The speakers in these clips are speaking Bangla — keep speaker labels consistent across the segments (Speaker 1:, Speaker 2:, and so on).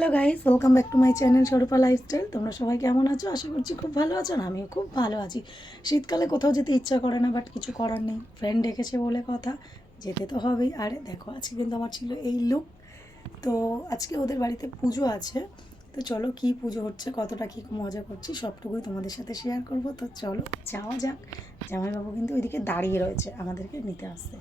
Speaker 1: Hello guys welcome back to my channel Swarupa lifestyle তোমরা সবাই কেমন আছো? আশা করছি খুব ভালো আছো না আমিও খুব ভালো আছি। শীতকালে কোথাও যেতে ইচ্ছা করে না বাট কিছু করার নেই। ফ্রেন্ড ডেকেছে বলে কথা। যেতে তো হবেই। আরে, দেখো, আজকে কিন্তু আমার ছিল এই লুক তো আজকে ওদের বাড়িতে পুজো আছে। তো চলো, কি পুজো হচ্ছে, কতটা কী মজা করছি, সবটুকুই তোমাদের সাথে শেয়ার করব। তো চলো, যাওয়া যাক। জামাইবাবু কিন্তু ওইদিকে দাঁড়িয়ে রয়েছে আমাদেরকে নিতে আসতে।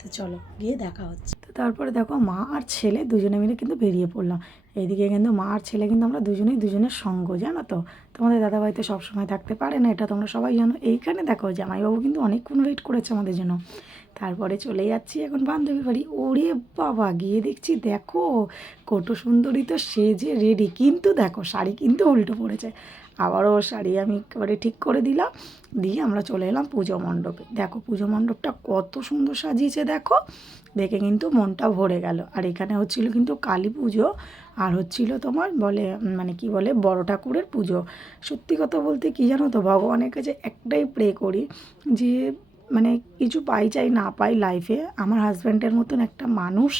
Speaker 1: তো চলো, গিয়ে দেখা হচ্ছে। তো তারপরে দেখো মা আর ছেলে দুজনে মিলে কিন্তু বেরিয়ে পড়লাম। এইদিকে কিন্তু মা আর ছেলে কিন্তু আমরা দুজনেই দুজনের সঙ্গ, জানো তো? তোমাদের দাদাভাই তো সবসময় থাকতে পারে না, এটা তোমরা সবাই জানো। এইখানে দেখো জামাইবাবু কিন্তু অনেকক্ষণ ওয়েট করেছে আমাদের জন্য। তারপরে চলে যাচ্ছি এখন বান্ধবী বাড়ি। ওরে বাবা, গিয়ে দেখছি দেখো কত সুন্দরী তো সেজে রেডি। কিন্তু দেখো শাড়ি কিন্তু উল্টো পড়েছে। আবারও শাড়ি আমি একেবারে ঠিক করে দিলাম। দিয়ে আমরা চলে এলাম পুজো মণ্ডপে। দেখো পুজো মণ্ডপটা কত সুন্দর সাজিয়েছে দেখো। দেখে কিন্তু মনটা ভরে গেল। আর এখানে হচ্ছিল কিন্তু কালী পুজো আর হচ্ছিল তোমার বলে মানে কি বলে, বড় ঠাকুরের পুজো। সত্যি কথা বলতে কি জানো তো, ভগবানের কাছে একটাই প্রে করি যে মানে কিছু পাই চাই না পাই লাইফে আমার হাজব্যান্ডের মতন একটা মানুষ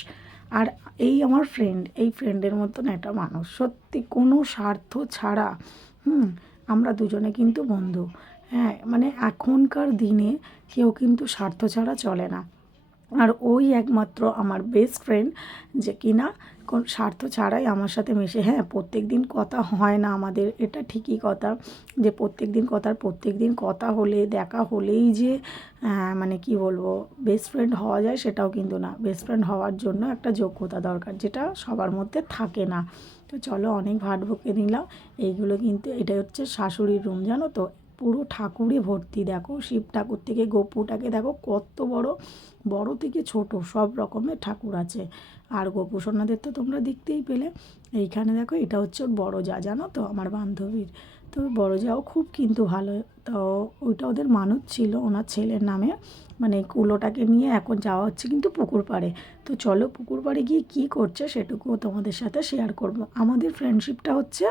Speaker 1: আর এই আমার ফ্রেন্ড এই ফ্রেন্ডের মতন একটা মানুষ। সত্যি কোনো স্বার্থ ছাড়া হুম, আমরা দুজনে কিন্তু বন্ধু। হ্যাঁ মানে এখনকার দিনে কেউ কিন্তু স্বার্থ ছাড়া চলে না। আর ওই একমাত্র আমার বেস্ট ফ্রেন্ড যে কিনা কোন স্বার্থ ছাড়াই আমার সাথে মেশে। হ্যাঁ প্রত্যেক দিন কথা হয় না আমাদের, এটা ঠিকই কথা যে প্রত্যেক দিন কথার প্রত্যেক দিন কথা হলে, দেখা হলেই যে মানে কি বলব বেস্ট ফ্রেন্ড হওয়া যায় সেটাও কিন্তু না। বেস্ট ফ্রেন্ড হওয়ার জন্য একটা যোগ্যতা দরকার যেটা সবার মধ্যে থাকে না। তো চলো অনেক ভাট বকে নিলাম। এইগুলো কিন্তু এটা হচ্ছে শাশুড়ির রুম জানো তো? পুরো ঠাকুরে ভর্তি, দেখো শিব ঠাকুর থেকে গোপুটাকে, দেখো কত বড় বড় থেকে ছোট, সব রকমের ঠাকুর আছে। আর গোপু তো তোমরা দেখতেই পেলে। এইখানে দেখো, এটা হচ্ছে ওর বড় যা, জানো তো, আমার বান্ধবীর। তো বড় যাও খুব কিন্তু ভালো। তো ওইটা ওদের মানুষ ছিল, ওনার ছেলের নামে। মানে কুলোটাকে নিয়ে এখন যাওয়া হচ্ছে কিন্তু পুকুর পাড়ে। তো চলো পুকুর পাড়ে গিয়ে কী করছে সেটুকুও তোমাদের সাথে শেয়ার করব। আমাদের ফ্রেন্ডশিপটা হচ্ছে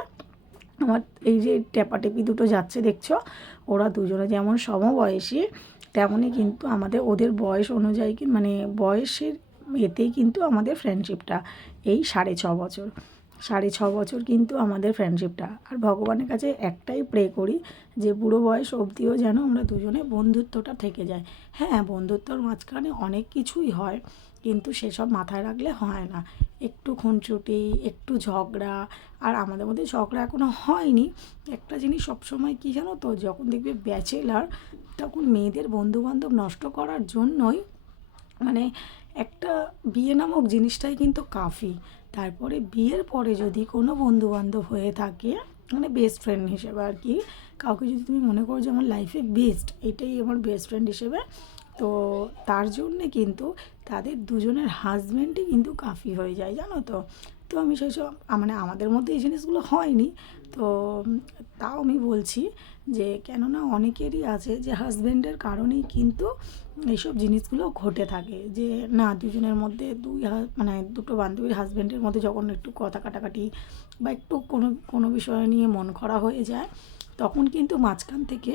Speaker 1: আমার এই যে টেপাটেপি দুটো যাচ্ছে, দেখছ? ওরা দুজনে যেমন সমবয়সী তেমনই কিন্তু আমাদের ওদের বয়স অনুযায়ী মানে বয়সের এতেই কিন্তু আমাদের ফ্রেন্ডশিপটা এই সাড়ে ছ বছর। সাড়ে ছ বছর কিন্তু আমাদের ফ্রেন্ডশিপটা আর ভগবানের কাছে একটাই প্রে করি যে বুড়ো বয়স অবধিও যেন আমরা দুজনে বন্ধুত্বটা থেকে যায়। হ্যাঁ বন্ধুত্বর মাঝখানে অনেক কিছুই হয়, কিন্তু সেসব মাথায় রাখলে হয় না। একটু খুনচুটি একটু ঝগড়া, আর আমাদের মধ্যে ঝগড়া এখনও হয়নি। একটা জিনিস সবসময় কী জানো তো, যখন দেখবে ব্যাচেলার তখন মেয়েদের বন্ধুবান্ধব নষ্ট করার জন্যই মানে একটা বিয়ে নামক জিনিসটাই কিন্তু কাফি। তারপরে বিয়ের পরে যদি কোনো বন্ধুবান্ধব হয়ে থাকে মানে বেস্ট ফ্রেন্ড হিসেবে আর কি, কাউকে যদি তুমি মনে করো যে আমার লাইফে বেস্ট এটাই আমার বেস্ট ফ্রেন্ড হিসেবে, তো তার জন্যে কিন্তু তাদের দুজনের হাজব্যান্ডই কিন্তু কাফি হয়ে যায়, জানো তো? তো আমি সেই সব মানে আমাদের মধ্যে এই জিনিসগুলো হয়নি। তো তাও আমি বলছি যে, কেননা অনেকেরই আছে যে হাজব্যান্ডের কারণেই কিন্তু এইসব জিনিসগুলো ঘটে থাকে। যে, না, দুজনের মধ্যে দুই মানে দুটো বান্ধবীর হাজব্যান্ডের মধ্যে যখন একটু কথা কাটাকাটি বা একটু কোনো কোনো বিষয় নিয়ে মন করা হয়ে যায়, তখন কিন্তু মাঝখান থেকে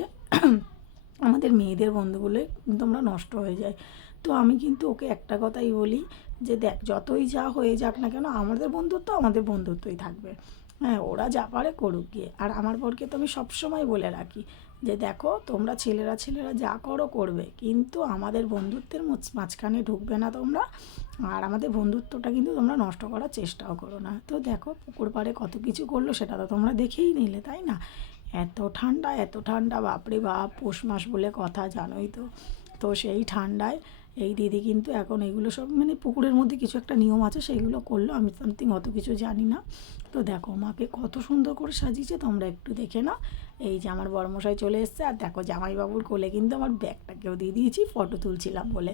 Speaker 1: আমাদের মেয়েদের বন্ধুগুলো কিন্তু আমরা নষ্ট হয়ে যায়। তো আমি কিন্তু ওকে একটা কথাই বলি যে দেখ, যতই যা হয়ে যাক না কেন, আমাদের বন্ধুত্ব আমাদের বন্ধুত্বই থাকবে। হ্যাঁ ওরা যা পারে করুক গিয়ে। আর আমার বরকে তো আমি সবসময় বলে রাখি যে দেখো, তোমরা ছেলেরা ছেলেরা যা করো করবে, কিন্তু আমাদের বন্ধুত্বের মাঝখানে ঢুকবে না তোমরা। আর আমাদের বন্ধুত্বটা কিন্তু তোমরা নষ্ট করার চেষ্টাও করো না। তো দেখো, পুকুর পাড়ে কত কিছু করল সেটা তো তোমরা দেখেই নিলে, তাই না? এত ঠান্ডা এত ঠান্ডা, বাপরে বাপ, পৌষ মাস বলে কথা, জানোই তো। তো সেই ঠান্ডায় এই দিদি কিন্তু এখন এগুলো সব মানে পুকুরের মধ্যে কিছু একটা নিয়ম আছে সেইগুলো করল। আমি সামথিং অত কিছু জানি না। তো দেখো, মাকে কত সুন্দর করে সাজিয়েছে, তোমরা একটু দেখে নাও। এই যে আমার বড়মশাই চলে এসছে, আর দেখো, জামাইবাবুর কোলে কিন্তু আমার ব্যাগটাকেও দিয়ে দিয়েছি ফটো তুলছিলাম বলে।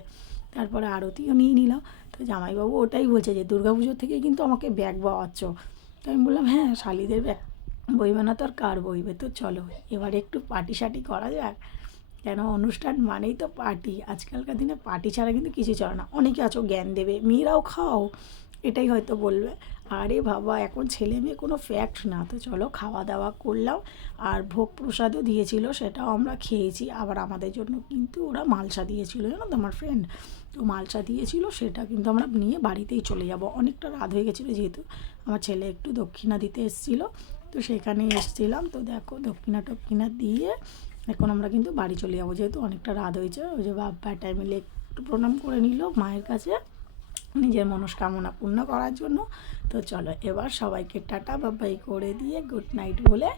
Speaker 1: তারপরে আরতিও নিয়ে নিলাম তো জামাইবাবু ওটাই বলছে যে, দুর্গাপুজোর থেকে কিন্তু আমাকে ব্যাগ পাওয়াচ্ছ তো আমি বললাম হ্যাঁ শালিদের ব্যাগ বইবে না তো আর কার বইবে? তো চলো, এবার একটু পার্টি সাটি করা যাক। কেন অনুষ্ঠান মানেই তো পার্টি। আজকালকার দিনে পার্টি ছাড়া কিন্তু কিছু চলে না। অনেকে আছো, জ্ঞান দেবে, মেয়েরাও খাও, এটাই হয়তো বলবে। আরে বাবা, এখন ছেলে মেয়ে কোনো ফ্যাক্ট না। তো চলো খাওয়া দাওয়া করলাম, আর ভোগ প্রসাদও দিয়েছিল, সেটাও আমরা খেয়েছি। আবার আমাদের জন্য কিন্তু ওরা মালসা দিয়েছিল, জানো তো আমার ফ্রেন্ড তো মালসা দিয়েছিল, সেটা কিন্তু আমরা নিয়ে বাড়িতেই চলে যাব। অনেকটা রাত হয়ে গেছিল যেহেতু, আমার ছেলে একটু দক্ষিণা দিতে এসেছিল। তো সেখানে এসেছিলাম। তো দেখো দক্ষিণা টক্ষিণা দিয়ে এখন আমরা কিন্তু বাড়ি চলে যাব, যেহেতু অনেকটা রাত হয়েছে। ওই যে বাপ ব্যাটায় মিলে একটু প্রণাম করে নিল মায়ের কাছে, নিজের মনস্কামনা পূর্ণ করার জন্য। তো চলো এবার সবাইকে টাটা বাবাই করে দিয়ে গুড নাইট বলে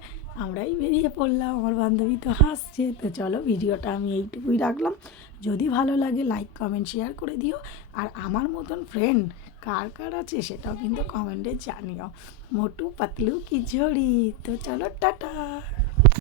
Speaker 1: আমরাই বেরিয়ে পড়লাম, আমার বান্ধবী তো হাসছে। তো চলো ভিডিওটা আমি এইটুকুই রাখলাম। যদি ভালো লাগে লাইক কমেন্ট শেয়ার করে দিও। আর আমার মতন ফ্রেন্ড কার কার আছে সেটাও কিন্তু কমেন্টে জানিও। মোটু, পাতলু কি ঝড়ি তো চলো টাটা।